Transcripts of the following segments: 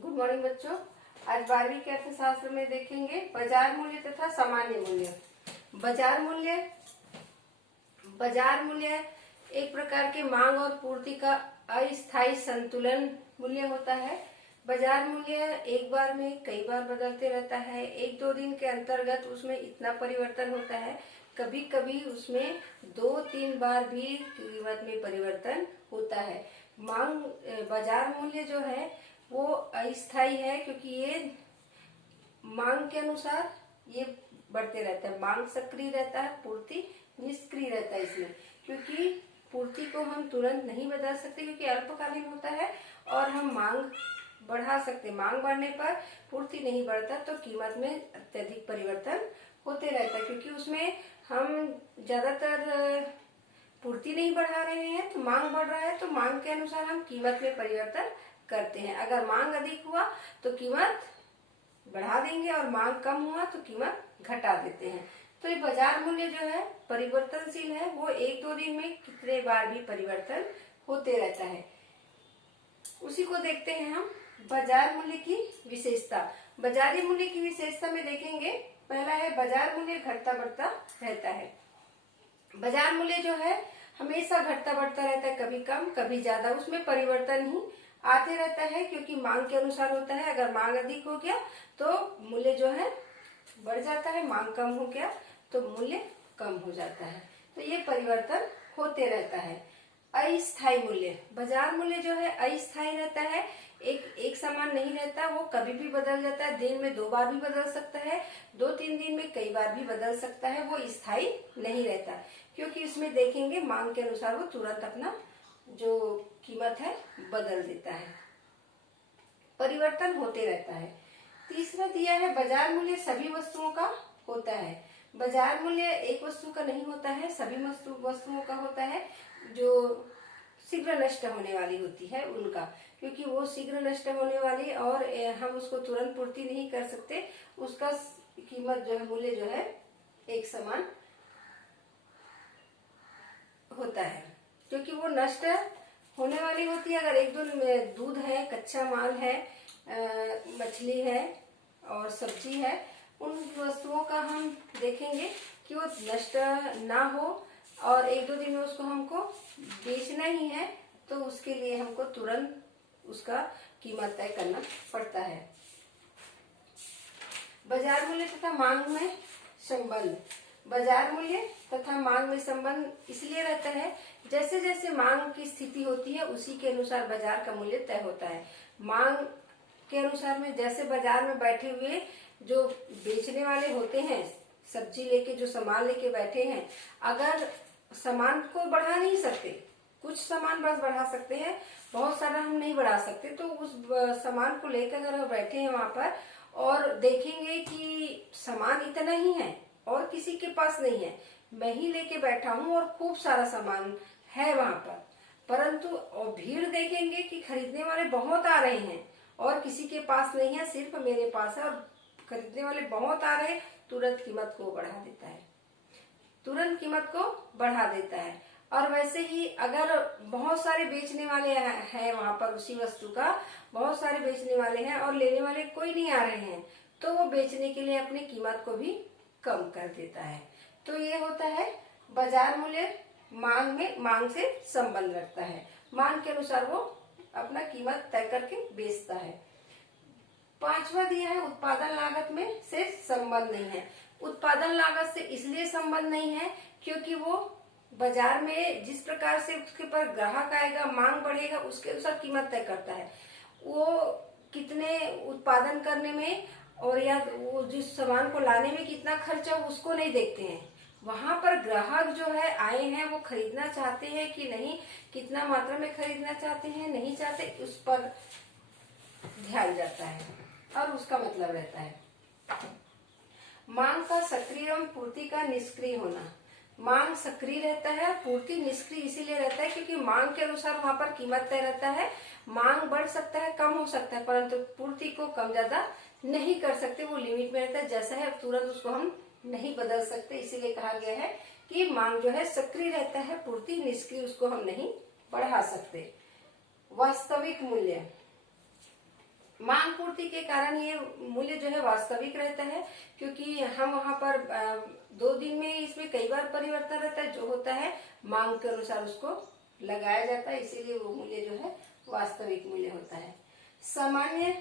Good morning बच्चों। आज 12वीं के अर्थशास्त्र में देखेंगे बाजार मूल्य तथा सामान्य मूल्य। बाजार मूल्य एक प्रकार के मांग और पूर्ति का अस्थायी संतुलन मूल्य होता है। बाजार मूल्य एक बार में कई बार बदलते रहता है। एक दो दिन के अंतर्गत उसमें इतना परिवर्तन होता है, कभी कभी उसमें 2-3 बार भी कीमत में परिवर्तन होता है। बाजार मूल्य जो है वो अस्थायी है, क्योंकि ये मांग के अनुसार ये बढ़ते रहता है। मांग सक्रिय रहता है, पूर्ति निष्क्रिय रहता है इसमें, क्योंकि पूर्ति को हम तुरंत नहीं बदल सकते क्योंकि अल्पकालीन होता है, और हम मांग बढ़ा सकते। मांग बढ़ने पर पूर्ति नहीं बढ़ता तो कीमत में अत्यधिक परिवर्तन होते रहता है, क्योंकि उसमें हम ज्यादातर पूर्ति नहीं बढ़ा रहे हैं तो मांग बढ़ रहा है, तो मांग के अनुसार हम कीमत में परिवर्तन करते हैं। अगर मांग अधिक हुआ तो कीमत बढ़ा देंगे और मांग कम हुआ तो कीमत घटा देते हैं। तो ये बाजार मूल्य जो है परिवर्तनशील है, वो एक दो दिन में कितने बार भी परिवर्तन होते रहता है। उसी को देखते हैं हम। बाजार मूल्य की विशेषता। बाजारी मूल्य की विशेषता में देखेंगे, पहला है बाजार मूल्य घटता बढ़ता रहता है। बाजार मूल्य जो है हमेशा घटता बढ़ता रहता है, कभी कम कभी ज्यादा, उसमें परिवर्तन ही आते रहता है, क्योंकि मांग के अनुसार होता है। अगर मांग अधिक हो गया तो मूल्य जो है बढ़ जाता है, मांग कम हो गया तो मूल्य कम हो जाता है। तो ये परिवर्तन होते रहता है। अस्थायी मूल्य। बाजार मूल्य जो है अस्थायी रहता है, एक समान नहीं रहता, वो कभी भी बदल जाता है। दिन में 2 बार भी बदल सकता है, 2-3 दिन में कई बार भी बदल सकता है। वो स्थायी नहीं रहता, क्योंकि इसमें देखेंगे मांग के अनुसार वो तुरंत अपना जो कीमत है बदल देता है। परिवर्तन होते रहता है। तीसरा दिया है बाजार मूल्य सभी वस्तुओं का होता है। बाजार मूल्य एक वस्तु का नहीं होता है, सभी वस्तुओं का होता है, जो शीघ्र नष्ट होने वाली होती है उनका, क्योंकि वो शीघ्र नष्ट होने वाली और हम उसको तुरंत पूर्ति नहीं कर सकते। उसका कीमत जो है, मूल्य जो है एक समान होता है, क्योंकि वो नष्ट होने वाली होती है। अगर एक दो दूध है, कच्चा माल है, मछली है और सब्जी है, उन वस्तुओं का हम देखेंगे कि वो नष्ट ना हो और एक दो दिन में उसको हमको बेचना ही है, तो उसके लिए हमको तुरंत उसका कीमत तय करना पड़ता है। बाजार मूल्य तथा मांग में संबंध। बाजार मूल्य तथा मांग में संबंध इसलिए रहता है, जैसे जैसे मांग की स्थिति होती है उसी के अनुसार बाजार का मूल्य तय होता है। मांग के अनुसार में, जैसे बाजार में बैठे हुए जो बेचने वाले होते हैं, सब्जी लेके जो सामान लेके बैठे हैं, अगर सामान को बढ़ा नहीं सकते, कुछ सामान बस बढ़ा सकते हैं, बहुत सारा हम नहीं बढ़ा सकते, तो उस सामान को लेकर अगर हम बैठे हैं वहां पर और देखेंगे कि सामान इतना ही है और किसी के पास नहीं है, मैं ही लेके बैठा हूँ और खूब सारा सामान है वहां पर, परंतु और भीड़ देखेंगे कि खरीदने वाले बहुत आ रहे हैं और किसी के पास नहीं है, सिर्फ मेरे पास है, और खरीदने वाले बहुत आ रहे हैं, तुरंत कीमत को बढ़ा देता है, तुरंत कीमत को बढ़ा देता है। और वैसे ही अगर बहुत सारे बेचने वाले हैं वहां पर, उसी वस्तु का बहुत सारे बेचने वाले हैं और लेने वाले कोई नहीं आ रहे हैं, तो वो बेचने के लिए अपनी कीमत को भी कम कर देता है। तो ये होता है बाजार मूल्य मांग से संबंध रखता है। मांग के अनुसार वो अपना कीमत तय करके बेचता है। 5वां दिया है उत्पादन लागत में से संबंध नहीं है। उत्पादन लागत से इसलिए संबंध नहीं है क्योंकि वो बाजार में जिस प्रकार से उसके पर ग्राहक आएगा, मांग बढ़ेगा, उसके अनुसार कीमत तय करता है। वो कितने उत्पादन करने में और या वो जिस सामान को लाने में कितना खर्चा, उसको नहीं देखते हैं। वहां पर ग्राहक जो है आए हैं, वो खरीदना चाहते हैं कि नहीं, कितना मात्रा में खरीदना चाहते हैं, नहीं चाहते, उस पर ध्यान जाता है और उसका मतलब रहता है। मांग का सक्रिय एवं पूर्ति का निष्क्रिय होना। मांग सक्रिय रहता है, पूर्ति निष्क्रिय इसीलिए रहता है क्योंकि मांग के अनुसार वहां पर कीमत तय रहता है। मांग बढ़ सकता है, कम हो सकता है, परंतु पूर्ति को कम ज्यादा नहीं कर सकते, वो लिमिट में रहता है, जैसा है तुरंत उसको हम नहीं बदल सकते। इसीलिए कहा गया है कि मांग जो है सक्रिय रहता है, पूर्ति निष्क्रिय, उसको हम नहीं बढ़ा सकते। वास्तविक मूल्य। मांग पूर्ति के कारण ये मूल्य जो है वास्तविक रहता है, क्योंकि हम वहां पर 2 दिन में इसमें कई बार परिवर्तन रहता है, जो होता है मांग के अनुसार उसको लगाया जाता है, इसीलिए वो मूल्य जो है वास्तविक मूल्य होता है। सामान्य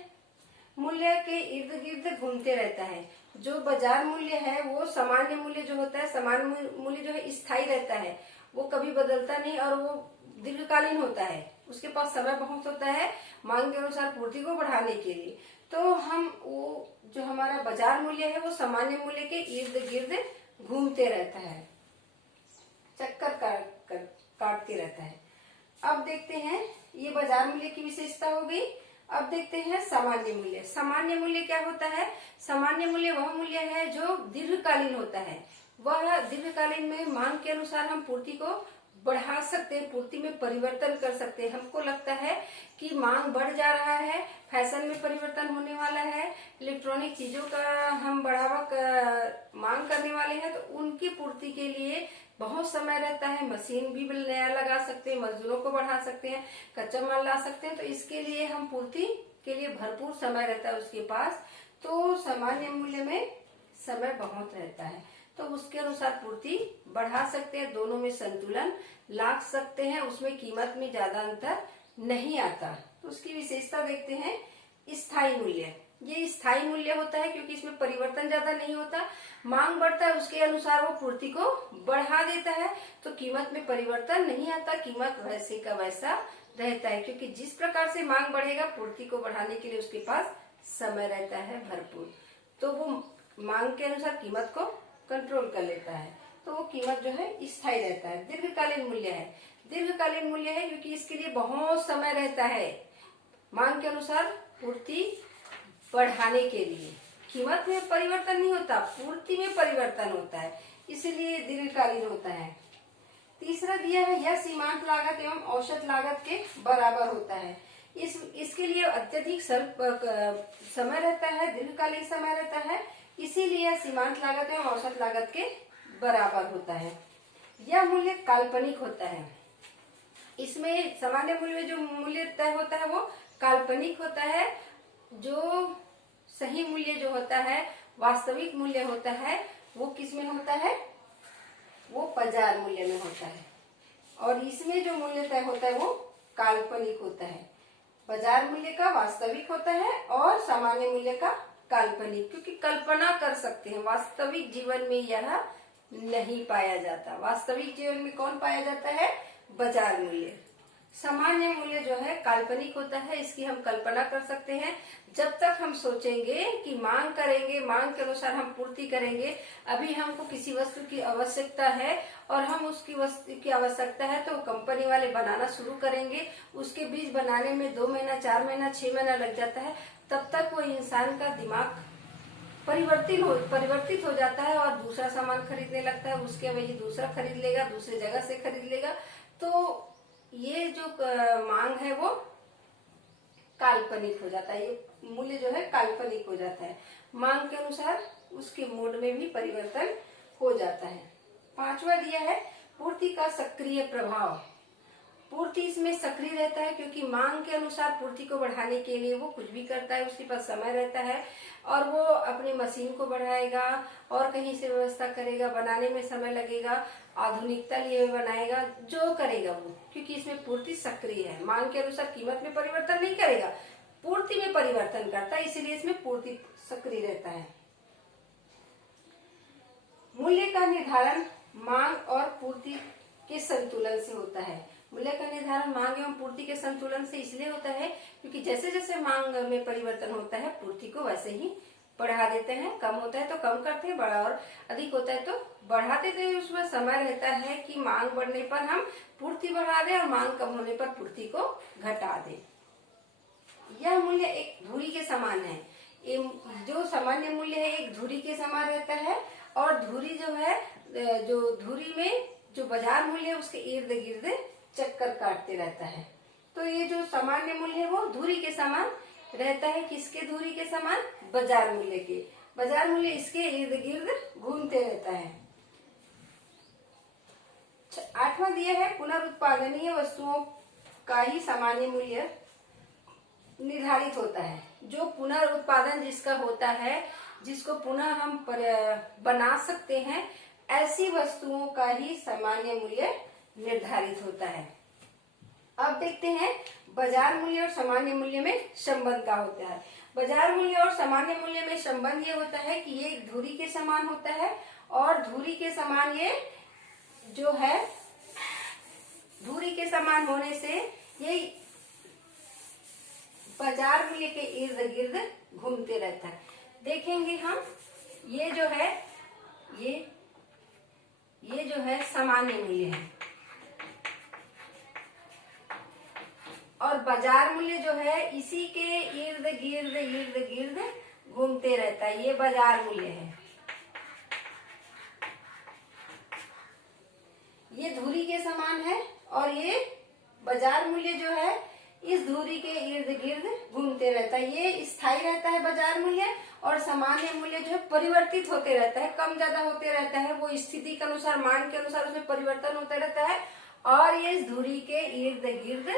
मूल्य के इर्द गिर्द घूमते रहता है। जो बाजार मूल्य है वो सामान्य मूल्य जो होता है, सामान्य मूल्य जो है स्थायी रहता है, वो कभी बदलता नहीं और वो दीर्घकालीन होता है, उसके पास समय बहुत होता है मांग के अनुसार पूर्ति को बढ़ाने के लिए। तो हम वो जो हमारा बाजार मूल्य है वो सामान्य मूल्य के इर्द गिर्द घूमते रहता है, चक्कर काटते रहता है। अब देखते हैं, ये बाजार मूल्य की विशेषता हो गई। अब देखते हैं सामान्य मूल्य। सामान्य मूल्य क्या होता है? सामान्य मूल्य वह मूल्य है जो दीर्घकालीन होता है। वह दीर्घकालीन में मांग के अनुसार हम पूर्ति को बढ़ा सकते हैं, पूर्ति में परिवर्तन कर सकते हैं। हमको लगता है कि मांग बढ़ जा रहा है, फैशन में परिवर्तन होने वाला है, इलेक्ट्रॉनिक चीजों का हम मांग करने वाले हैं, तो उनकी पूर्ति के लिए बहुत समय रहता है। मशीन भी नया लगा सकते हैं, मजदूरों को बढ़ा सकते हैं, कच्चा माल ला सकते हैं, तो इसके लिए हम पूर्ति के लिए भरपूर समय रहता है उसके पास। तो सामान्य मूल्य में समय बहुत रहता है, तो उसके अनुसार पूर्ति बढ़ा सकते हैं, दोनों में संतुलन ला सकते हैं, उसमें कीमत में ज्यादा अंतर नहीं आता। तो उसकी विशेषता देखते हैं। स्थायी मूल्य, ये स्थायी मूल्य होता है क्योंकि इसमें परिवर्तन ज्यादा नहीं होता। मांग बढ़ता है, उसके अनुसार वो पूर्ति को बढ़ा देता है, तो कीमत में परिवर्तन नहीं आता, कीमत वैसे का वैसा रहता है, क्योंकि जिस प्रकार से मांग बढ़ेगा पूर्ति को बढ़ाने के लिए उसके पास समय रहता है भरपूर, तो वो मांग के अनुसार कीमत को कंट्रोल कर लेता है, तो वो कीमत जो है स्थायी रहता है। दीर्घकालीन मूल्य है, दीर्घकालीन मूल्य है क्योंकि इसके लिए बहुत समय रहता है मांग के अनुसार पूर्ति बढ़ाने के लिए। कीमत में परिवर्तन नहीं होता, पूर्ति में परिवर्तन होता है, इसीलिए दीर्घकालीन होता है। तीसरा दिया है, यह सीमांत लागत एवं औसत लागत के बराबर होता है। इसके लिए अत्यधिक समय रहता है, दीर्घकालीन समय रहता है, इसीलिए यह सीमांत लागत एवं औसत लागत के बराबर होता है। यह मूल्य काल्पनिक होता है। इसमें सामान्य मूल्य में जो मूल्य तय होता है वो काल्पनिक होता है। जो सही मूल्य जो होता है, वास्तविक मूल्य होता है, वो किस में होता है? वो बाजार मूल्य में होता है। और इसमें जो मूल्य तय होता है वो काल्पनिक होता है। बाजार मूल्य का वास्तविक होता है और सामान्य मूल्य का काल्पनिक, क्योंकि कल्पना कर सकते हैं, वास्तविक जीवन में यह नहीं पाया जाता। वास्तविक जीवन में कौन पाया जाता है? बाजार मूल्य। सामान्य मूल्य जो है काल्पनिक होता है, इसकी हम कल्पना कर सकते हैं। जब तक हम सोचेंगे कि मांग करेंगे, मांग के अनुसार हम पूर्ति करेंगे, अभी हमको किसी वस्तु की आवश्यकता है और हम उसकी वस्तु की आवश्यकता है तो कंपनी वाले बनाना शुरू करेंगे, उसके बीज बनाने में 2 महीना, 4 महीना, 6 महीना लग जाता है, तब तक वो इंसान का दिमाग परिवर्तित हो जाता है और दूसरा सामान खरीदने लगता है, उसके वजह दूसरा खरीद लेगा, दूसरी जगह से खरीद लेगा। तो ये जो मांग है वो काल्पनिक हो जाता है, ये मूल्य जो है काल्पनिक हो जाता है। मांग के अनुसार उसके मूड में भी परिवर्तन हो जाता है। 5वां दिया है, पूर्ति का सक्रिय प्रभाव। पूर्ति इसमें सक्रिय रहता है क्योंकि मांग के अनुसार पूर्ति को बढ़ाने के लिए वो कुछ भी करता है, उसके पास समय रहता है और वो अपनी मशीन को बढ़ाएगा और कहीं से व्यवस्था करेगा, बनाने में समय लगेगा, आधुनिकता लिए बनाएगा, जो करेगा वो, क्योंकि इसमें पूर्ति सक्रिय है। मांग के अनुसार कीमत में परिवर्तन नहीं करेगा, पूर्ति में परिवर्तन करता है, इसीलिए इसमें पूर्ति सक्रिय रहता है। मूल्य का निर्धारण मांग और पूर्ति के संतुलन से होता है। मूल्य का निर्धारण मांग एवं पूर्ति के संतुलन से इसलिए होता है क्योंकि जैसे जैसे मांग में परिवर्तन होता है पूर्ति को वैसे ही बढ़ा देते हैं, कम होता है तो कम करते हैं, बढ़ा और अधिक होता है तो बढ़ा देते हैं। उसमें समय रहता है कि मांग बढ़ने पर हम पूर्ति बढ़ा दें और मांग कम होने पर पूर्ति को घटा दें। यह मूल्य एक धुरी के समान है। जो सामान्य मूल्य है एक धुरी के समान रहता है और धुरी जो है, जो धुरी में जो बाजार मूल्य है उसके इर्द गिर्द चक्कर काटते रहता है। तो ये जो सामान्य मूल्य है वो धुरी के समान रहता है। किसके धुरी के समान? बाजार मूल्य के। बाजार मूल्य इसके इर्द गिर्द घूमते रहता है। 8वां दिया है, पुनरुत्पादनीय वस्तुओं का ही सामान्य मूल्य निर्धारित होता है। जो पुनर्उत्पादन जिसका होता है, जिसको पुनः हम बना सकते हैं, ऐसी वस्तुओं का ही सामान्य मूल्य निर्धारित होता है। अब देखते हैं बाजार मूल्य और सामान्य मूल्य में संबंध क्या होता है। बाजार मूल्य और सामान्य मूल्य में संबंध ये होता है कि ये एक धुरी के समान होता है, और धुरी के समान ये जो है, धुरी के समान होने से ये बाजार मूल्य के इर्द गिर्द घूमते रहता है। देखेंगे हम, ये जो है ये जो है सामान्य मूल्य है, और बाजार मूल्य जो है इसी के इर्द गिर्द घूमते रहता है। ये बाजार मूल्य है, ये धुरी के समान है, और ये बाजार मूल्य जो है इस धुरी के इर्द गिर्द घूमते रहता है। ये स्थायी रहता है बाजार मूल्य, और सामान्य मूल्य जो है परिवर्तित होते रहता है, कम ज्यादा होते रहता है। वो स्थिति के अनुसार, मान के अनुसार उसमें परिवर्तन होता रहता है, और ये इस धुरी के इर्द गिर्द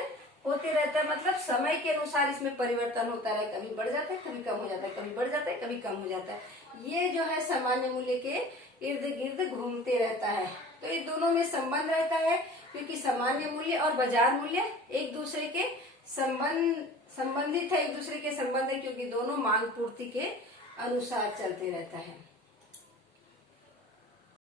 होते रहता है। मतलब समय के अनुसार इसमें परिवर्तन होता है, कभी बढ़ जाता है, कभी कम हो जाता है, कभी बढ़ जाता है, कभी कम हो जाता है। ये जो है सामान्य मूल्य के इर्द गिर्द घूमते रहता है। तो ये दोनों में संबंध रहता है, क्योंकि सामान्य मूल्य और बाजार मूल्य एक दूसरे के संबंधित है, एक दूसरे के संबंध है, क्योंकि दोनों मांग पूर्ति के अनुसार चलते रहता है।